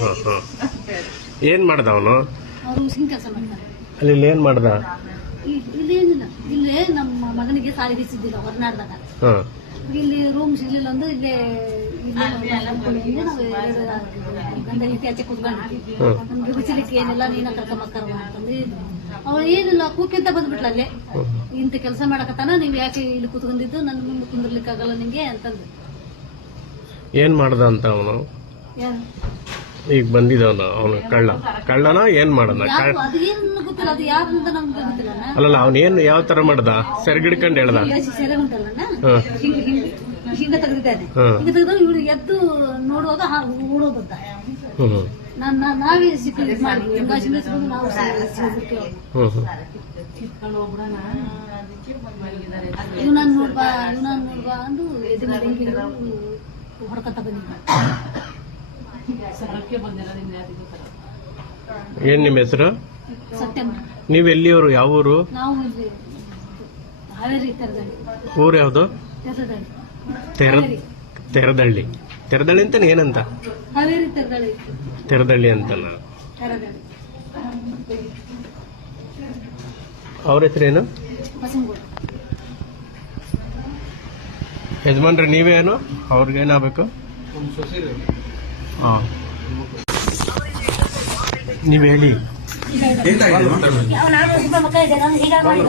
ಏನ್ ಮಾಡ್ದ ಅವನು? ಅವರು ಮುಸ್ಲಿಂ ಕೆಲಸ ಮಾಡ್ತಾರೆ ಅಲ್ಲಿ ಇಲ್ಲಿ ಏನ್ ಮಾಡ್ದ? ಇ- ಇಲ್ಲಿ ಏನಿಲ್ಲ. ಇಲ್ಲೇ ನಮ್ಮ ಮಗನಿಗೆ ಸಾಲಿ ಬೀಸಿದ್ದಿಲ್ಲ ಹೊರನಾಡ್ದಾಗ. ಇಲ್ಲಿ ರೂಮ್ ಸಿಗ್ಲಿಲ್ಲ ಅಂದ್ರೆ ಇಲ್ಲೇ ಗಂಡ ಹೆಂಡತಿ ಆಚೆ ಕೂತ್ಕೊಂಡಿದ್ವಿ. ನಮ್ಗೆ ಏನಿಲ್ಲ ನೀನ ಕರ್ಕೊಂಬಕ್ಕರ್ ಅಂತಂದು ಅವ್ರು ಏನಿಲ್ಲ ಕೂಕಿಂತ ಬಂದ್ಬಿಟ್ಲ ಅಲ್ಲಿ. ಇಂಥ ಕೆಲಸ ಮಾಡಕತ್ತಾನ ನೀವ್ ಯಾಕೆ ಇಲ್ಲಿ ಕುತ್ಕೊಂಡಿದ್ದು? ನನ್ ಮುಂದೆ ಕುಂದಿರ್ಲಿಕ್ಕಾಗಲ್ಲ ನಿಂಗೆ ಅಂತಂದು. ಏನ್ ಮಾಡ್ದ ಅಂತ ಅವನು? ಈಗ ಬಂದಿದವನು ಅವನು ಕಳ್ಳ. ಕಳ್ಳನ ಏನ್ ಮಾಡದ? ಅಲ್ಲಲ್ಲ ಅದು ಏನು ಯಾವ ತರ ಮಾಡ್ದ? ಸೆರೆಗಿಡ್ಕೊಂಡ್ ಹೇಳ್ದ. ಹೊಡ್ಕೊತ. ಹಿಂಗ ತೆಗೆದಿದ್ದಾನೆ. ಹಿಂಗ ಎದ್ದು ನೋಡುವಾಗ ಹಾ- ಓಡೋದಂತ ಹ್ಮ್ ನಾನ್ ನಾನ್- ನಾವೇ ಸಿಕ್ಕು ಇದು ಮಾಡಿದ್ವಿ ಹಿಂಗಾಸಿಂದ ಸಿಕ್ಕಿದ್ದು ನಾವು ಸಿಕ್ಕಿದ್ವಿ ಹ್ಮ್ ಹ್ಮ್. ಇವ್ ನಾನ್ ನೋಡ್ಬಾ ಇವ್ ನಾನ್ ನೋಡ್ಬಾ ಅಂದು ಎದ್ದು ಬೆಂಕಿ ಬಂದಿದ್ದ. ಏನ್ ನಿಮ್ಮ ಹೆಸರು? ನೀವ್ ಎಲ್ಲಿಯವರು? ಯಾವ ಊರು ಊರು ಯಾವ್ದು? ತೆರದಳ್ಳಿ ತೆರ ತೆರದಳ್ಳಿ ತೆರದಳ್ಳಿ ಅಂತ ಏನಂತ? ತೆರದಳ್ಳಿ ಅಂತಲ್ಲ. ಅವ್ರ ಹೆಸರೇನು? ಯಜಮಾನ್ರೆ ನೀವೇನು? ಅವ್ರಿಗೇನಾಗಬೇಕು? ಹಾ. ನೀವು ಹೇಳಿ. ನಾನು ಹಾಂ ಮಕ್ಕ ಇದೆ ಹಾಂ ಹೀಗ ಮಾಡಿದ